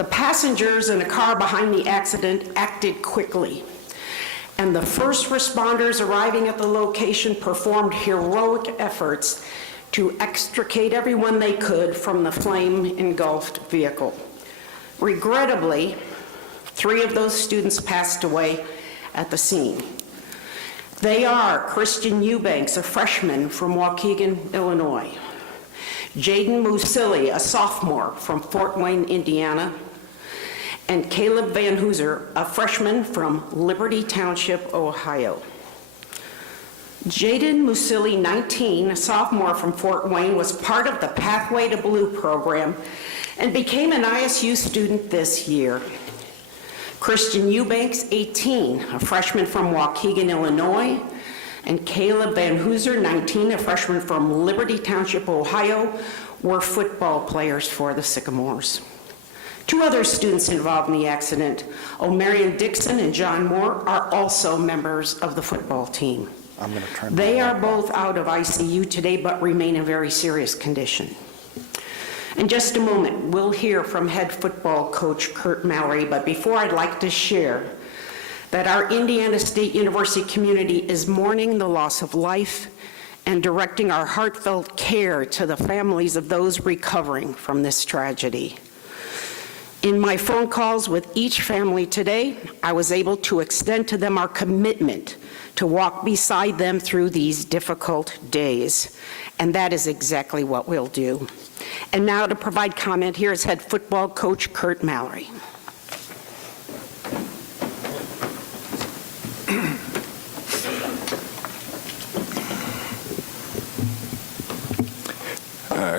The passengers in a car behind the accident acted quickly, and the first responders arriving at the location performed heroic efforts to extricate everyone they could from the flame-engulfed vehicle. Regrettably, 3 of those students passed away at the scene. They are Christian Eubanks, a freshman from Waukegan, Illinois; Jaden Musili, a sophomore from Fort Wayne, Indiana; and Caleb Van Hooser, a freshman from Liberty Township, Ohio. Jaden Musili, 19, a sophomore from Fort Wayne, was part of the Pathway to Blue program and became an ISU student this year. Christian Eubanks, 18, a freshman from Waukegan, Illinois, and Caleb Van Hooser, 19, a freshman from Liberty Township, Ohio, were football players for the Sycamores. 2 other students involved in the accident, O'Marion Dixon and John Moore, are also members of the football team. They are both out of ICU today, but remain in very serious condition. In just a moment, we'll hear from head football coach Kurt Mallory, but before, I'd like to share that our Indiana State University community is mourning the loss of life and directing our heartfelt care to the families of those recovering from this tragedy. In my phone calls with each family today, I was able to extend to them our commitment to walk beside them through these difficult days, and that is exactly what we'll do. And now to provide comment, here is head football coach Kurt Mallory.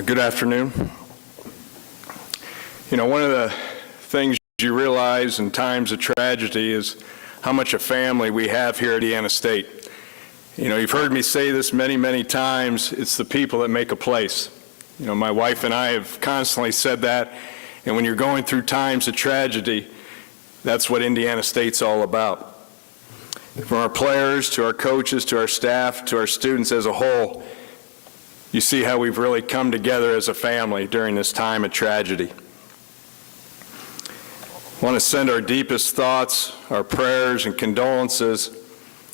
Good afternoon. You know, one of the things you realize in times of tragedy is how much a family we have here at Indiana State. You know, you've heard me say this many, many times, it's the people that make a place. You know, my wife and I have constantly said that, and when you're going through times of tragedy, that's what Indiana State's all about. From our players, to our coaches, to our staff, to our students as a whole, you see how we've really come together as a family during this time of tragedy. I want to send our deepest thoughts, our prayers and condolences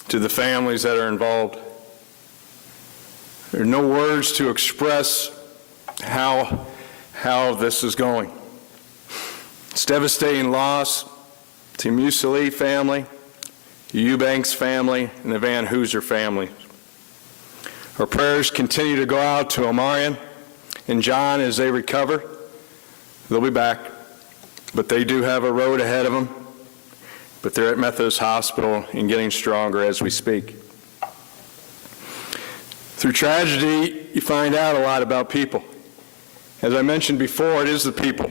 to the families that are involved. There are no words to express how this is going. It's devastating loss to the Musili family, the Eubanks family, and the Van Hooser family. Our prayers continue to go out to O'Marion and John as they recover. They'll be back, but they do have a road ahead of them. But they're at Methodist Hospital and getting stronger as we speak. Through tragedy, you find out a lot about people. As I mentioned before, it is the people,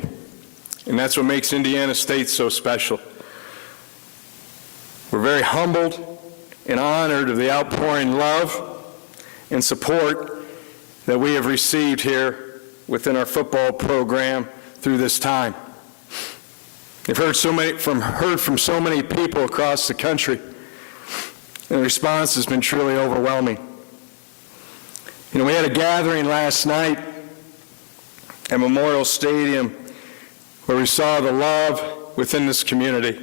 and that's what makes Indiana State so special. We're very humbled and honored of the outpouring love and support that we have received here within our football program through this time. We've heard from so many people across the country, and the response has been truly overwhelming. You know, we had a gathering last night at Memorial Stadium where we saw the love within this community.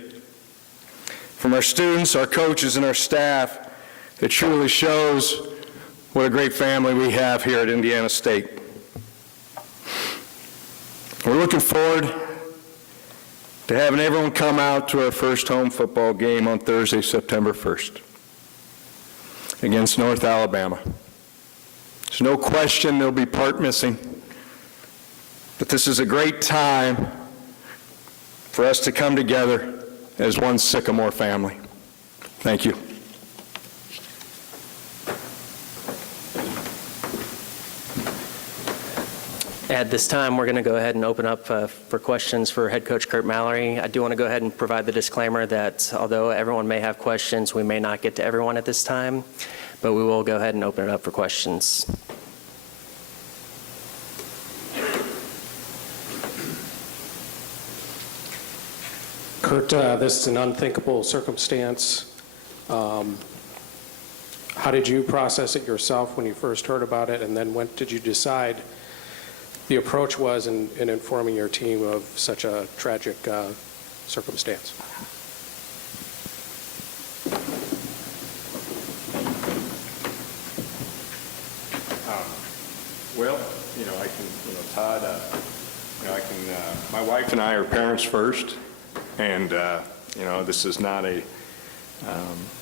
From our students, our coaches, and our staff, it truly shows what a great family we have here at Indiana State. We're looking forward to having everyone come out to our first home football game on Thursday, September 1st against North Alabama. There's no question there'll be part missing, but this is a great time for us to come together as one Sycamore family. Thank you. At this time, we're going to go ahead and open up for questions for head coach Kurt Mallory. I do want to go ahead and provide the disclaimer that although everyone may have questions, we may not get to everyone at this time, but we will go ahead and open it up for questions. Kurt, this is an unthinkable circumstance. How did you process it yourself when you first heard about it, and then when did you decide the approach was in informing your team of such a tragic circumstance. Well, I can, Todd, I can, my wife and I are parents first, and, this is not a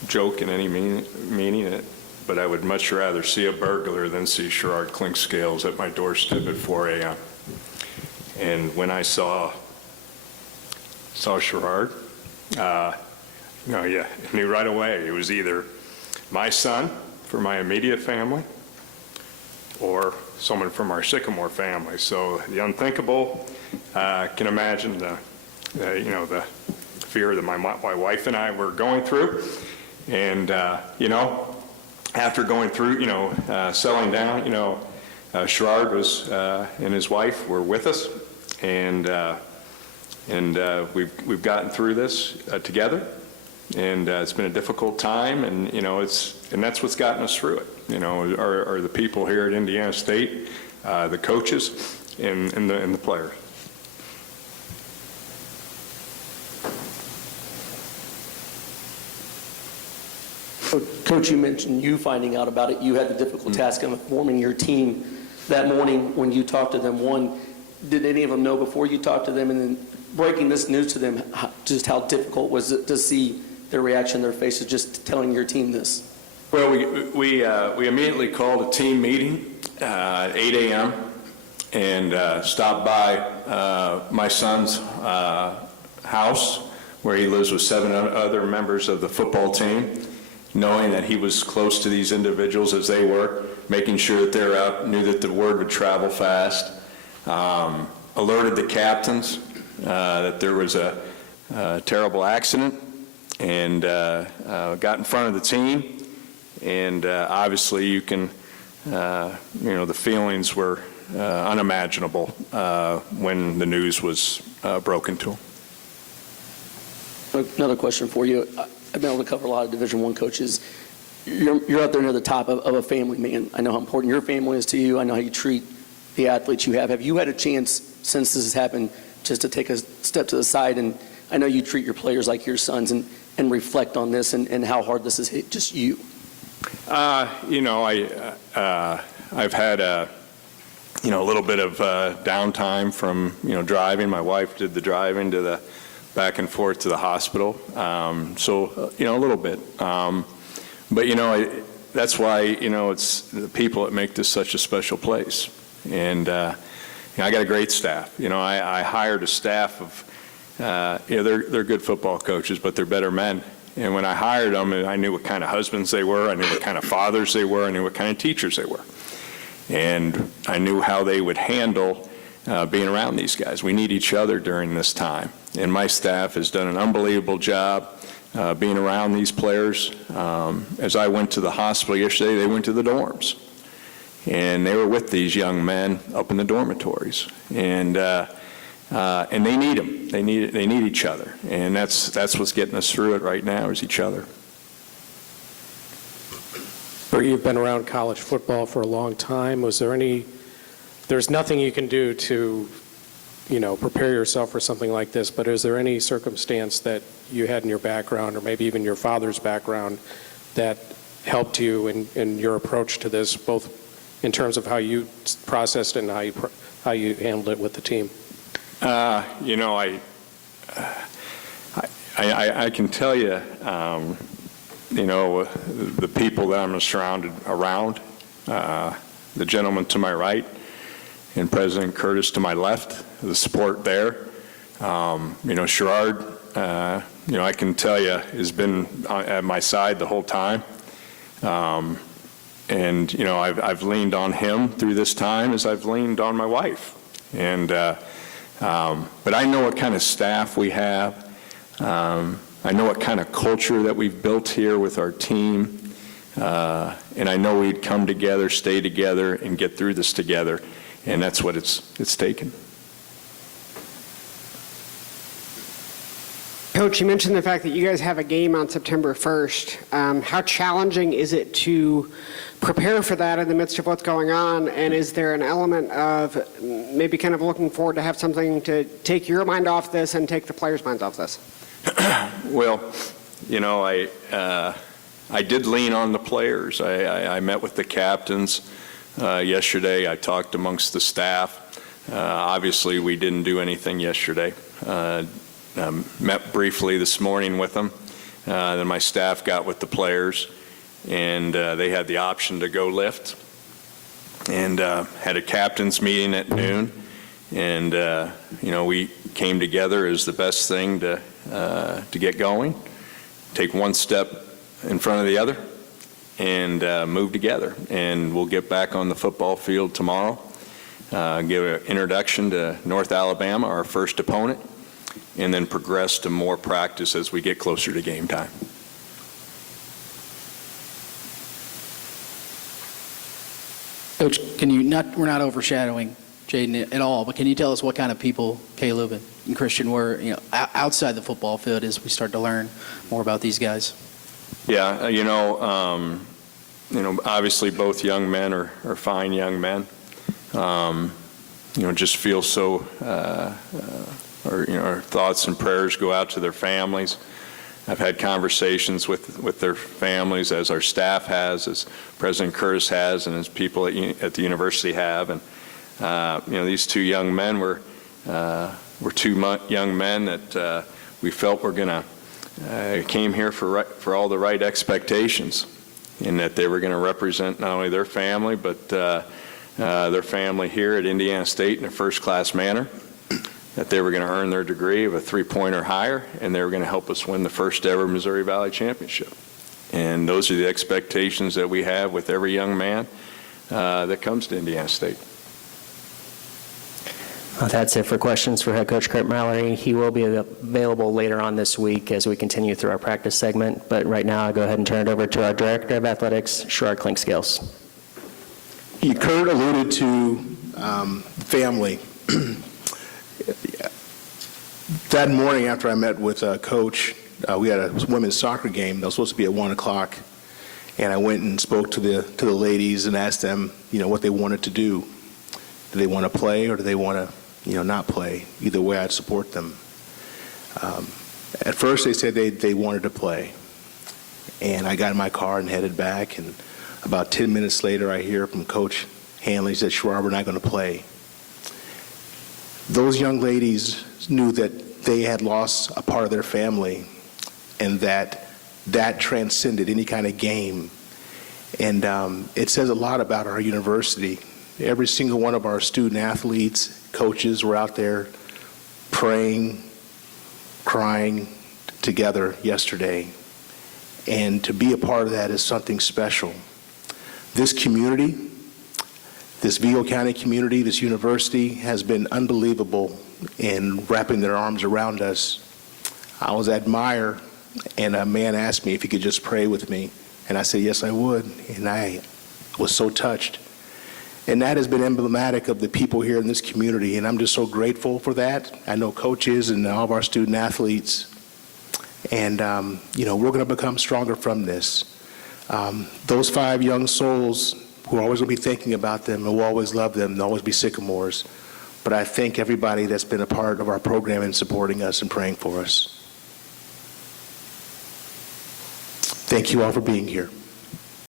joke in any meaning, but I would much rather see a burglar than see Sherrard Clinkscales at my doorstep at 4 a.m. And when I saw Sherrard, I knew right away it was either my son for my immediate family or someone from our Sycamore family. So the unthinkable, can imagine the fear that my wife and I were going through. And, after going through, settling down, Sherrard was, and his wife were with us. And we've gotten through this together. And it's been a difficult time, and that's what's gotten us through it. Are the people here at Indiana State, the coaches, and the players. Coach, you mentioned you finding out about it. You had the difficult task of informing your team that morning when you talked to them. One, did any of them know before you talked to them? And then breaking this news to them, just how difficult was it to see their reaction, their faces, just telling your team this? Well, we immediately called a team meeting at 8 a.m. and stopped by my son's house, where he lives with 7 other members of the football team, knowing that he was close to these individuals as they were, making sure that they're up, knew that the word would travel fast, alerted the captains that there was a terrible accident, and got in front of the team. And obviously you can, the feelings were unimaginable when the news was broken to them. Another question for you. I've been able to cover a lot of Division I coaches. You're out there near the top of a family, man. I know how important your family is to you. I know how you treat the athletes you have. Have you had a chance since this has happened just to take a step to the side? And I know you treat your players like your sons and reflect on this and how hard this has hit just you. I've had a little bit of downtime from, driving. My wife did the driving to the back and forth to the hospital. So, a little bit. But, that's why, it's the people that make this such a special place. And, I got a great staff. I hired a staff of, they're good football coaches, but they're better men. And when I hired them, I knew what kind of husbands they were, I knew what kind of fathers they were, I knew what kind of teachers they were. And I knew how they would handle being around these guys. We need each other during this time. And my staff has done an unbelievable job being around these players. As I went to the hospital yesterday, they went to the dorms. And they were with these young men up in the dormitories. And they need them. They need each other. And that's what's getting us through it right now, is each other. You've been around college football for a long time. There's nothing you can do to, prepare yourself for something like this, but is there any circumstance that you had in your background, or maybe even your father's background, that helped you in your approach to this, both in terms of how you processed it and how you handled it with the team? I can tell you, the people that I'm surrounded around, the gentleman to my right and President Curtis to my left, the support there. Sherrard, I can tell you, has been at my side the whole time. And, I've leaned on him through this time as I've leaned on my wife. And, but I know what kind of staff we have. I know what kind of culture that we've built here with our team. And I know we'd come together, stay together, and get through this together. And that's what it's taken. Coach, you mentioned the fact that you guys have a game on September 1st. How challenging is it to prepare for that in the midst of what's going on? And is there an element of maybe kind of looking forward to have something to take your mind off this and take the players' minds off this? Well, you know, I did lean on the players. I met with the captains yesterday. I talked amongst the staff. Obviously, we didn't do anything yesterday. Met briefly this morning with them. Then my staff got with the players, and they had the option to go lift. And had a captain's meeting at noon. And, you know, we came together as the best thing to get going, take one step in front of the other, and move together. And we'll get back on the football field tomorrow, give an introduction to North Alabama, our first opponent, and then progress to more practice as we get closer to game time. Coach, we're not overshadowing Jaden at all, but can you tell us what kind of people Caleb and Christian were, you know, outside the football field as we start to learn more about these guys? Yeah, you know, obviously both young men are fine young men. You know, just feel so, our thoughts and prayers go out to their families. I've had conversations with their families, as our staff has, as President Curtis has, and as people at the university have. And you know, these two young men were two young men that we felt were going to came here for all the right expectations, and that they were going to represent not only their family but their family here at Indiana State in a first-class manner. That they were going to earn their degree of a three-point or higher, and they were going to help us win the first ever Missouri Valley Championship. And those are the expectations that we have with every young man that comes to Indiana State. Well, that's it for questions for head coach Kurt Mallory. He will be available later on this week as we continue through our practice segment. But right now, I'll go ahead and turn it over to our Director of Athletics, Sherrod Clinkscales. Kurt alluded to family. That morning after I met with Coach, we had a women's soccer game that was supposed to be at 1 o'clock, and I went and spoke to the ladies and asked them, you know, what they wanted to do. Do they want to play, or do they want to, you know, not play? Either way, I'd support them. At first, they said they wanted to play, and I got in my car and headed back, and about 10 minutes later, I hear from Coach Hanley, he said, "Sherrod, we're not going to play." Those young ladies knew that they had lost a part of their family, and that transcended any kind of game. And it says a lot about our university. Every single one of our student athletes, coaches were out there praying, crying together yesterday. And to be a part of that is something special. This community, this Vigo County community, this university has been unbelievable in wrapping their arms around us. I was at Meyer, and a man asked me if he could just pray with me. And I said, yes, I would. And I was so touched. And that has been emblematic of the people here in this community, and I'm just so grateful for that. I know coaches and all of our student athletes. And, you know, we're going to become stronger from this. Those 5 young souls, we're always going to be thinking about them, and we'll always love them. They'll always be sycamores. But I thank everybody that's been a part of our program and supporting us and praying for us. Thank you all for being here.